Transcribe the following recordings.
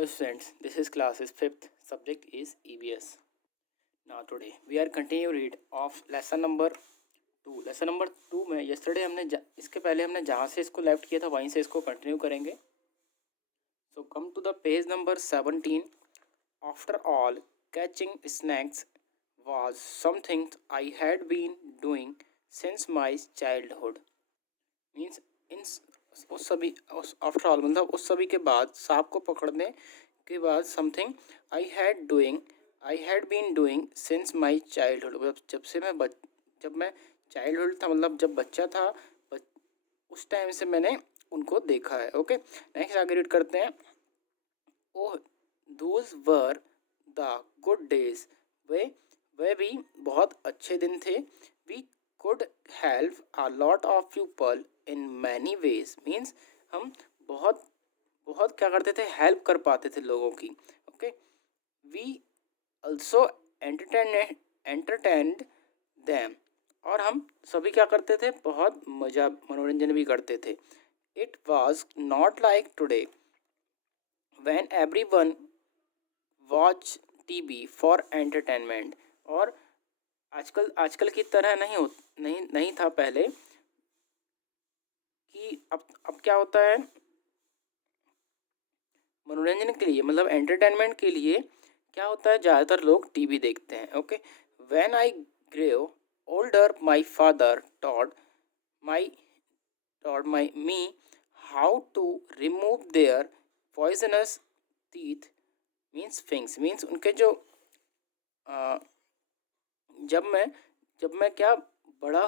Hello students, this is classes 5th, subject is EVS. Now today we are continue read of lesson number 2. Lesson number 2 में yesterday इसके पहले हमने जहाँ से इसको लेफ्ट किया था वहीं से इसको कंटिन्यू करेंगे. So come to the page number 17. After all, catching snacks was something I had been doing since my childhood. Means उस सभी आफ्टर ऑल मतलब उस सभी के बाद सांप को पकड़ने के बाद something I had been doing since my childhood. जब मैं चाइल्डहुड था मतलब जब बच्चा था उस टाइम से मैंने उनको देखा है. ओके, नेक्स्ट आगे रीड करते हैं. Oh those were the good days. वे भी बहुत अच्छे दिन थे. We could help a lot of people in many ways. Means हम बहुत बहुत क्या करते थे, हेल्प कर पाते थे लोगों की. Okay, we also entertained them. और हम सभी क्या करते थे, बहुत मनोरंजन भी करते थे. It was not like today when everyone watch TV for entertainment. और आजकल की तरह नहीं था पहले कि अब क्या होता है, मनोरंजन के लिए मतलब एंटरटेनमेंट के लिए क्या होता है, ज़्यादातर लोग टीवी देखते हैं. Okay, when I grew older my father taught my me how to remove their poisonous teeth. Means fangs. Means उनके जो जब मैं क्या बड़ा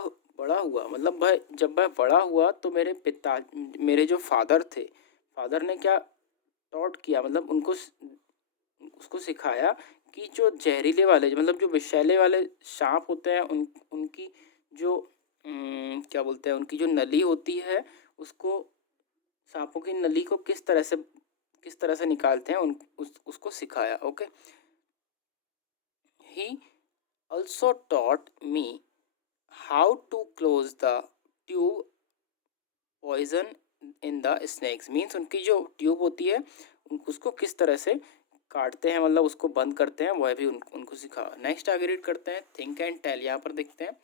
हुआ मतलब जब मैं बड़ा हुआ तो मेरे जो फादर ने क्या टॉट किया मतलब उसको सिखाया कि जो जहरीले वाले मतलब जो विषैले वाले सांप होते हैं उनकी जो क्या बोलते हैं, उनकी जो नली होती है उसको, सांपों की नली को किस तरह से निकालते हैं उसको सिखाया. Okay, he also taught me how to close the tube poison in the snakes. Means उनकी जो ट्यूब होती है उसको किस तरह से काटते हैं मतलब उसको बंद करते हैं, वह भी उनको सिखा. नेक्स्ट आगे रीड करते हैं. Think and tell. यहाँ पर देखते हैं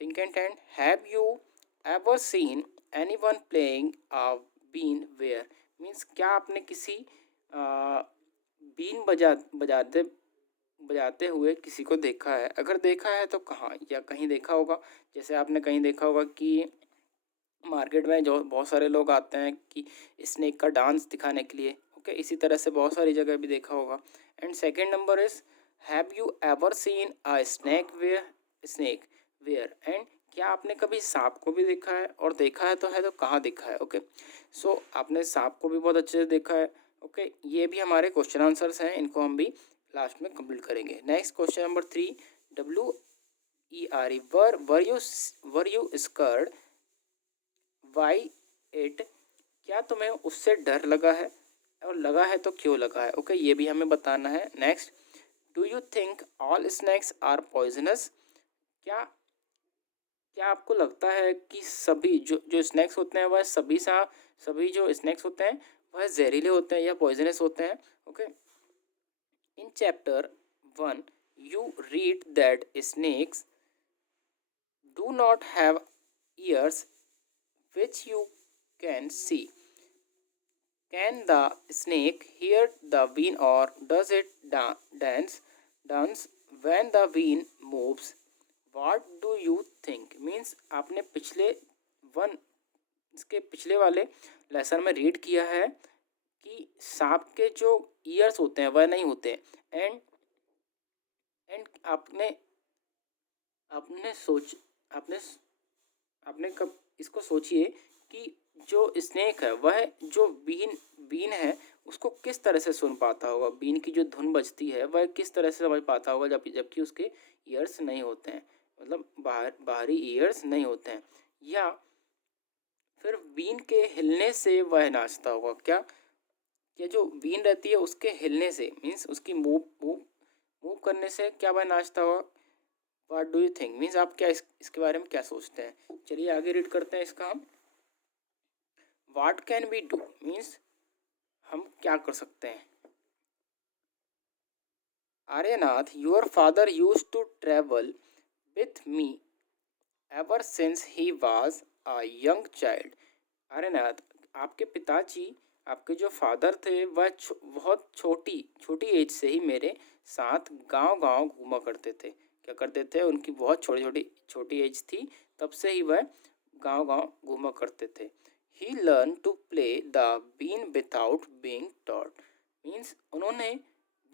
think and tell. Have you ever seen anyone playing a been where. Means क्या आपने किसी बीन बजाते हुए किसी को देखा है. अगर देखा है तो कहाँ या कहीं देखा होगा. जैसे आपने कहीं देखा होगा कि मार्केट में जो बहुत सारे लोग आते हैं कि स्नेक का डांस दिखाने के लिए. ओके, इसी तरह से बहुत सारी जगह भी देखा होगा. And second number is have you ever seen a snake where. And क्या आपने कभी सांप को भी देखा है, और देखा है तो कहाँ देखा है. ओके, सो आपने सांप को भी बहुत अच्छे से देखा है. ओके, ये भी हमारे क्वेश्चन आंसर्स हैं, इनको हम भी लास्ट में कंप्लीट करेंगे. Next question number 3. WERE. Were you scared why it. क्या तुम्हें उससे डर लगा है, और लगा है तो क्यों लगा है. ओके, ये भी हमें बताना है. Next, do you think all snakes are poisonous. क्या आपको लगता है कि सभी जो स्नैक्स होते हैं वह सभी जो स्नैक्स होते हैं वह जहरीले होते हैं या पॉइजनस होते हैं. Okay, in chapter 1 you read that snakes do not have ears which you can see. Can the snake hear the wind, or does it dance when the wind moves? What do you think. Means आपने इसके पिछले वाले lesson में read किया है कि सांप के जो ईयर्स होते हैं वह नहीं होते. एंड आपने कब इसको सोचिए कि जो स्नेक है वह जो बीन है उसको किस तरह से सुन पाता होगा. बीन की जो धुन बजती है वह किस तरह से समझ पाता होगा जबकि उसके ईयर्स नहीं होते हैं, मतलब बाहरी ईयर्स नहीं होते हैं. या फिर बीन के हिलने से वह नाचता होगा. क्या जो बीन रहती है उसके हिलने से मीन्स उसकी मूव करने से क्या वह नाचता होगा. What do you think. Means आप क्या इसके बारे में क्या सोचते हैं. चलिए आगे रीड करते हैं इसका हम. What can we do. Means हम क्या कर सकते हैं. Aryanath, your father used to travel with me ever since he was a young child. Aryanath, आपके पिताजी, आपके जो फादर थे वह बहुत छोटी छोटी एज से ही मेरे साथ गांव गांव घूमा करते थे। क्या करते थे, उनकी बहुत छोटी छोटी छोटी एज थी, तब से ही वह गांव गांव घूमा करते थे। He learn to play the been without being taught, means उन्होंने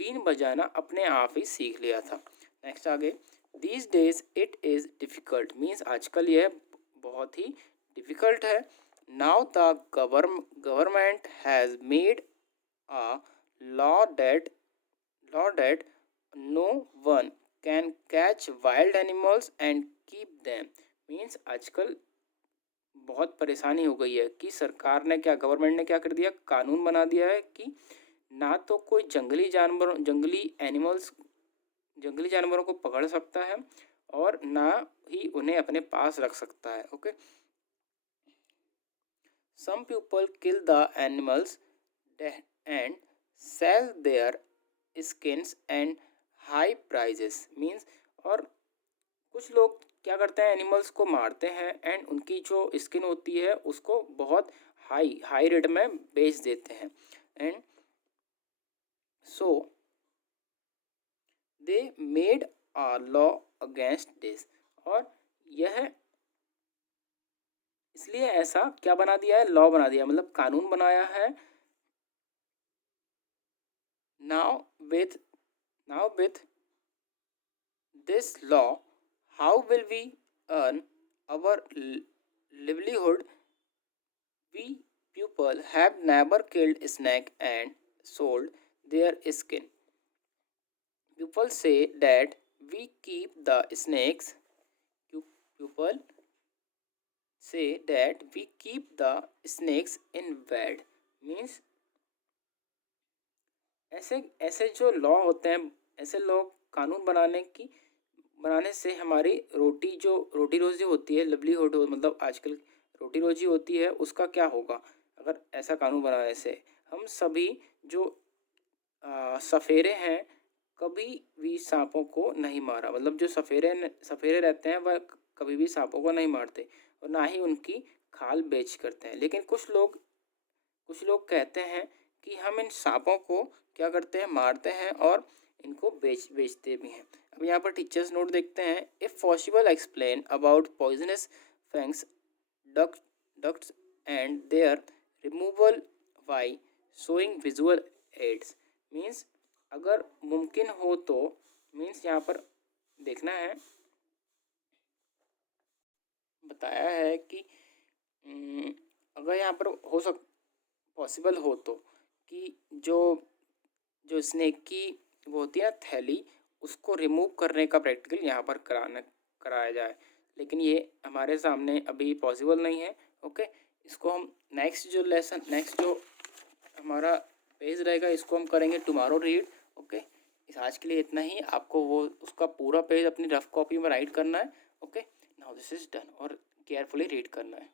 बीन बजाना अपने आप ही सीख लिया था। नेक्स्ट आगे, these days it is difficult, means आजकल यह बहुत ही डिफ़िकल्ट है। Now the government has made a law that no one can catch wild animals and keep them, means आजकल बहुत परेशानी हो गई है कि सरकार ने क्या, गवर्नमेंट ने क्या कर दिया, कानून बना दिया है कि ना तो कोई जंगली जानवरों को पकड़ सकता है और ना ही उन्हें अपने पास रख सकता है। Okay, some people kill the animals and sell their skins and high prices, means और कुछ लोग क्या करते हैं, एनिमल्स को मारते हैं एंड उनकी जो स्किन होती है उसको बहुत हाई रेट में बेच देते हैं। And so they made a law against this, और यह इसलिए ऐसा क्या बना दिया है, लॉ बना दिया, मतलब कानून बनाया है। Now with this law how will we earn our livelihood? We people have never killed snake and sold their skin. People say that we keep the snakes. People say that we keep the snakes in bed. Means ऐसे ऐसे जो law होते हैं, ऐसे लोग कानून बनाने से हमारी रोटी रोजी होती है, लिवलीहुड मतलब आजकल रोटी रोजी होती है, उसका क्या होगा अगर ऐसा कानून बनाने से। हम सभी जो सफ़ेरे हैं कभी भी सांपों को नहीं मारा, मतलब जो सफ़ेरे रहते हैं वह कभी भी सांपों को नहीं मारते और ना ही उनकी खाल बेच करते हैं। लेकिन कुछ लोग कहते हैं कि हम इन सांपों को क्या करते हैं, मारते हैं और इनको बेचते भी हैं। अब यहाँ पर टीचर्स नोट देखते हैं। If possible explain about poisonous fangs ducts and their removal by showing visual aids, means अगर मुमकिन हो तो, मीन्स यहाँ पर देखना है, बताया है कि अगर यहाँ पर पॉसिबल हो तो कि जो स्नेक की वो होती है थैली, उसको रिमूव करने का प्रैक्टिकल यहाँ पर कराया जाए, लेकिन ये हमारे सामने अभी पॉसिबल नहीं है। ओके, इसको हम नेक्स्ट जो हमारा पेज रहेगा इसको हम करेंगे टुमारो रीड। ओके, इस आज के लिए इतना ही। आपको वो उसका पूरा पेज अपनी रफ कॉपी में राइट करना है। Okay, now this is done, और केयरफुली रीड करना है।